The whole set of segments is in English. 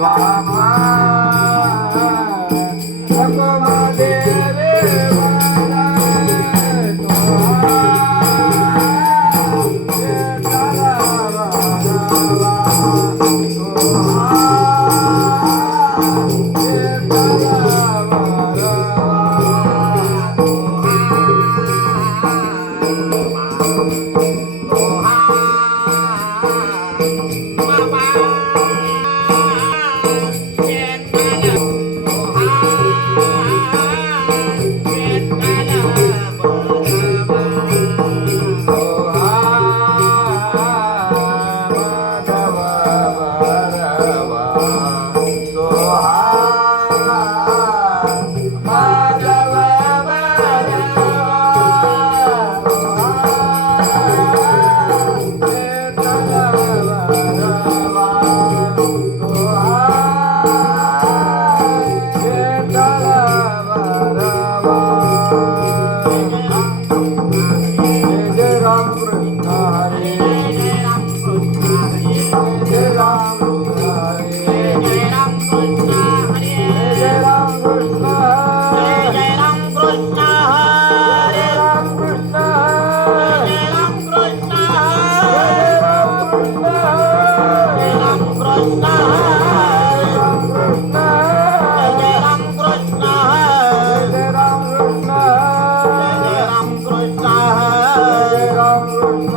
Mama.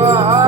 Hare